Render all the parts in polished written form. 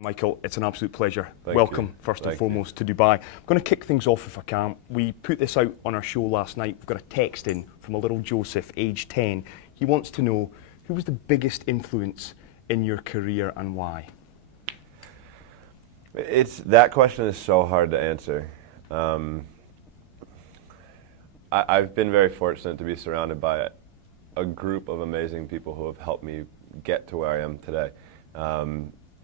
Michael, it's an absolute pleasure. Thank Welcome, you. first and Thank foremost, to Dubai. I'm going to kick things off if I can. We put this out on our show last night. We've got a text in from a little Joseph, age 10. He wants to know, who was the biggest influence in your career and why? That question is so hard to answer. I've been very fortunate to be surrounded by a group of amazing people who have helped me get to where I am today.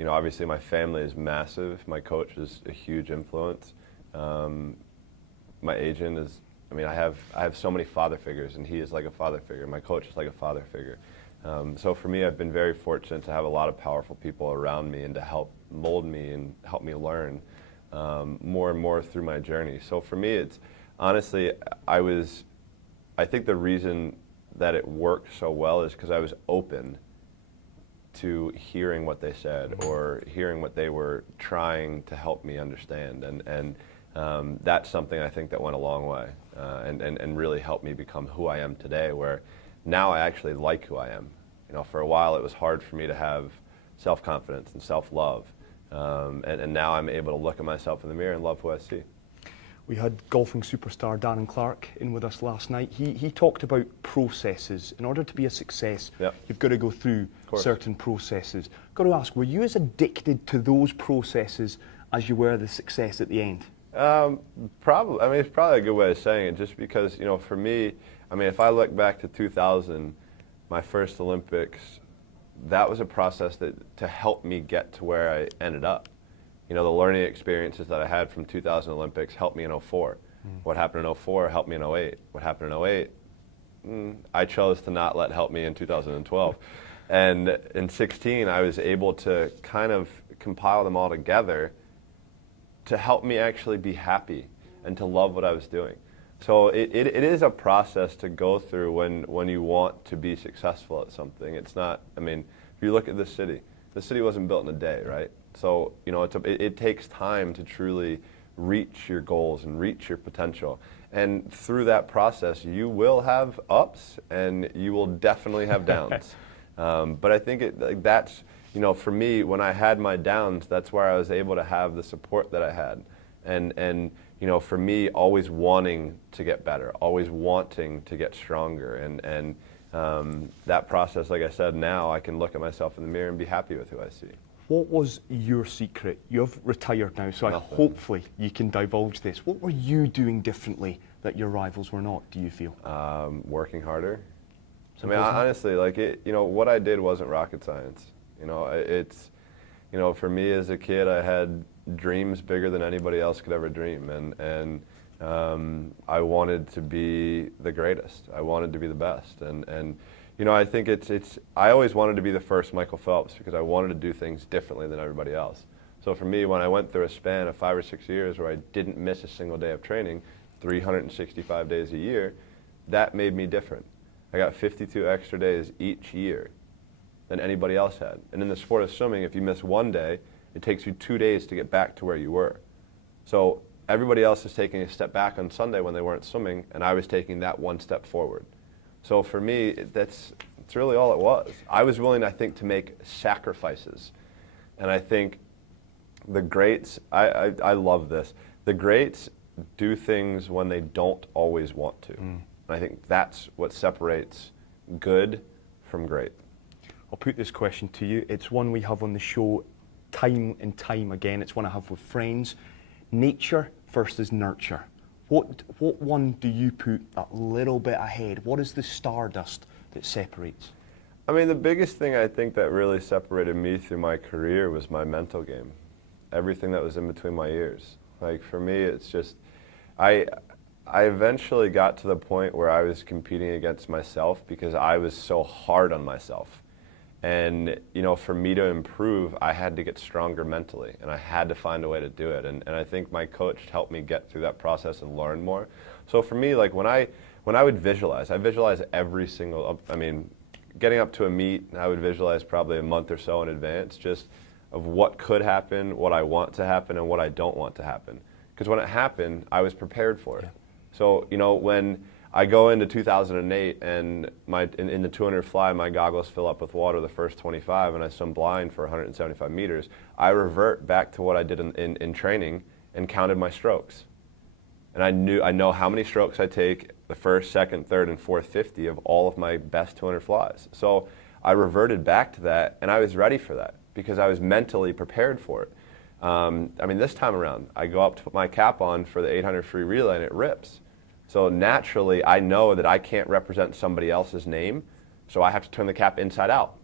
Obviously my family is massive. My coach is a huge influence. My agent is, I have so many father figures, and he is like a father figure. My coach is like a father figure. So for me, I've been very fortunate to have a lot of powerful people around me and to help mold me and help me learn more and more through my journey. So for me, it's honestly, I think the reason that it worked so well is because I was open to hearing what they said or hearing what they were trying to help me understand. And that's something I think that went a long way and really helped me become who I am today, where now I actually like who I am. For a while it was hard for me to have self-confidence and self-love. And now I'm able to look at myself in the mirror and love who I see. We had golfing superstar Darren Clark in with us last night. He talked about processes. In order to be a success, Yep. You've got to go through certain processes. Got to ask, were you as addicted to those processes as you were the success at the end? Probably. It's probably a good way of saying it, just because, for me, if I look back to 2000, my first Olympics, that was a process to help me get to where I ended up. The learning experiences that I had from 2000 Olympics helped me in 04. What happened in 04 helped me in 08. What happened in 08, I chose to not let help me in 2012. And in 16, I was able to kind of compile them all together to help me actually be happy and to love what I was doing. So it is a process to go through when you want to be successful at something. It's not, if you look at the city wasn't built in a day, right? So, it takes time to truly reach your goals and reach your potential. And through that process, you will have ups and you will definitely have downs. But I think that's, for me, when I had my downs, that's where I was able to have the support that I had. And for me, always wanting to get better, always wanting to get stronger. And that process, like I said, now I can look at myself in the mirror and be happy with who I see. What was your secret? You've retired now, so hopefully you can divulge this. What were you doing differently that your rivals were not, do you feel? Working harder. Honestly, what I did wasn't rocket science. For me as a kid, I had dreams bigger than anybody else could ever dream, and I wanted to be the greatest. I wanted to be the best, and I think I always wanted to be the first Michael Phelps because I wanted to do things differently than everybody else. So for me, when I went through a span of 5 or 6 years where I didn't miss a single day of training, 365 days a year, that made me different. I got 52 extra days each year than anybody else had. And in the sport of swimming, if you miss one day, it takes you 2 days to get back to where you were. So everybody else is taking a step back on Sunday when they weren't swimming, and I was taking that one step forward. So for me, that's really all it was. I was willing, I think, to make sacrifices. And I think the greats, I love this, the greats do things when they don't always want to. And I think that's what separates good from great. I'll put this question to you. It's one we have on the show time and time again. It's one I have with friends. Nature versus nurture. What one do you put a little bit ahead? What is the stardust that separates? The biggest thing I think that really separated me through my career was my mental game. Everything that was in between my ears. For me, it's just, I eventually got to the point where I was competing against myself because I was so hard on myself. And, for me to improve, I had to get stronger mentally, and I had to find a way to do it. And I think my coach helped me get through that process and learn more. So for me, when I would visualize, I visualize every single, getting up to a meet, I would visualize probably a month or so in advance, just of what could happen, what I want to happen, and what I don't want to happen. Because when it happened, I was prepared for it. Yeah. So, when I go into 2008, and in the 200 fly, my goggles fill up with water the first 25, and I swim blind for 175 meters. I revert back to what I did in training and counted my strokes. And I know how many strokes I take the first, second, third, and fourth 50 of all of my best 200 flies. So I reverted back to that, and I was ready for that because I was mentally prepared for it. I mean, this time around, I go up to put my cap on for the 800 free relay, and it rips. So naturally, I know that I can't represent somebody else's name, so I have to turn the cap inside out.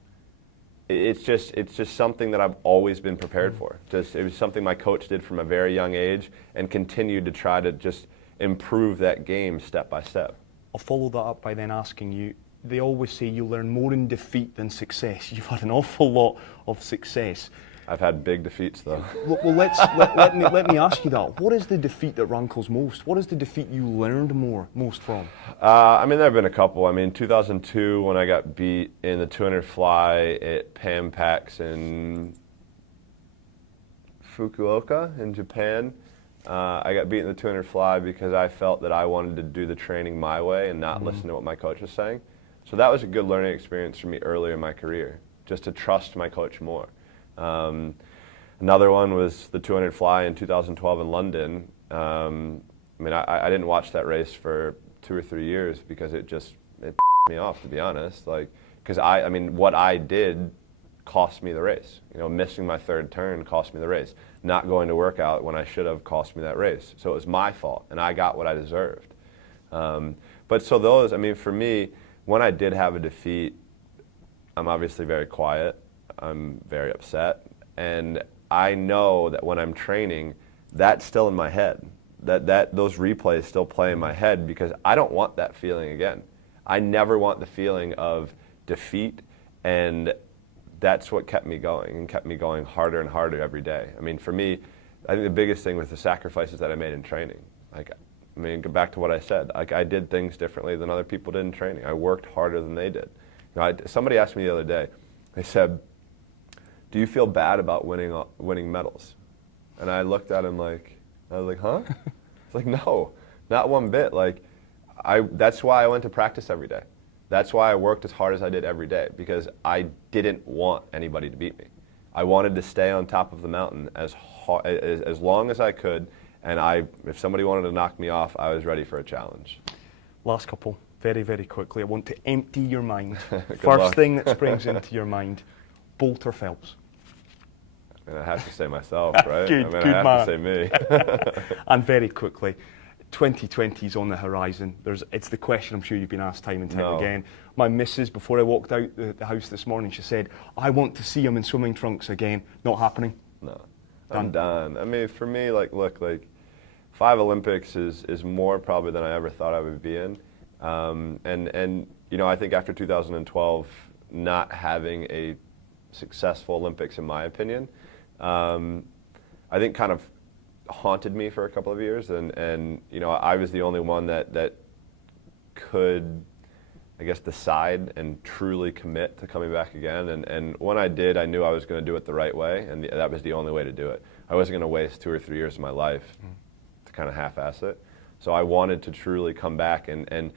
It's just something that I've always been prepared for. It was something my coach did from a very young age and continued to try to just improve that game step by step. I'll follow that up by then asking you, they always say you learn more in defeat than success. You've had an awful lot of success. I've had big defeats, though. Well, let me ask you that. What is the defeat that rankles most? What is the defeat you learned most from? I mean, there have been a couple. I mean, 2002, when I got beat in the 200 fly at Pan Pacs in Fukuoka in Japan. I got beat in the 200 fly because I felt that I wanted to do the training my way and not listen to what my coach was saying. So that was a good learning experience for me earlier in my career, just to trust my coach more. Another one was the 200 fly in 2012 in London. I mean, I didn't watch that race for 2 or 3 years because it me off, to be honest. Like, because I mean, what I did cost me the race. You know, missing my third turn cost me the race. Not going to work out when I should have cost me that race. So it was my fault, and I got what I deserved. But so those, I mean, for me, when I did have a defeat, I'm obviously very quiet. I'm very upset, and I know that when I'm training, that's still in my head. That those replays still play in my head because I don't want that feeling again. I never want the feeling of defeat, and that's what kept me going and kept me going harder and harder every day. I mean, for me, I think the biggest thing was the sacrifices that I made in training. Like, I mean, go back to what I said. Like, I did things differently than other people did in training. I worked harder than they did. You know, somebody asked me the other day. They said, "Do you feel bad about winning medals?" And I looked at him like, I was like, huh? It's like, no, not one bit. Like, that's why I went to practice every day. That's why I worked as hard as I did every day, because I didn't want anybody to beat me. I wanted to stay on top of the mountain as long as I could, and if somebody wanted to knock me off, I was ready for a challenge. Last couple, very, very quickly. I want to empty your mind. First luck. thing that springs into your mind, Bolt or Phelps? I mean, I have to say myself, right? Good, I mean, good I have man. to say me. And very quickly, 2020 is on the horizon. It's the question I'm sure you've been asked time and time again. My missus, before I walked out the house this morning, she said, "I want to see him in swimming trunks again." Not happening. No, I'm done. I mean, for me, like, look, like, 5 Olympics is more probably than I ever thought I would be in. And you know, I think after 2012, not having a successful Olympics, in my opinion, I think kind of haunted me for a couple of years, and you know, I was the only one that could, I guess, decide and truly commit to coming back again. And when I did, I knew I was going to do it the right way, and that was the only way to do it. I wasn't going to waste 2 or 3 years of my life to kind of half-ass it. So I wanted to truly come back and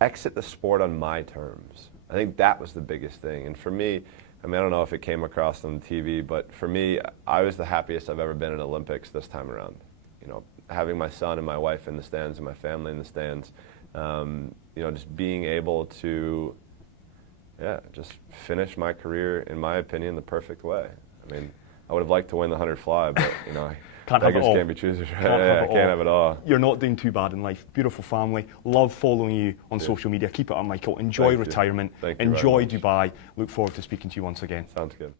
exit the sport on my terms. I think that was the biggest thing. And for me, I mean, I don't know if it came across on TV, but for me, I was the happiest I've ever been in Olympics this time around. You know, having my son and my wife in the stands and my family in the stands, you know, just being able to, just finish my career, in my opinion, the perfect way. I mean, I would have liked to win the 100 fly, but, you know, beggars can't be choosers, right? Can't have it all. You're not doing too bad in life. Beautiful family. Love following you on social media. Keep it up, Michael. Enjoy retirement. Thank you Enjoy very much. Dubai. Look forward to speaking to you once again. Sounds good.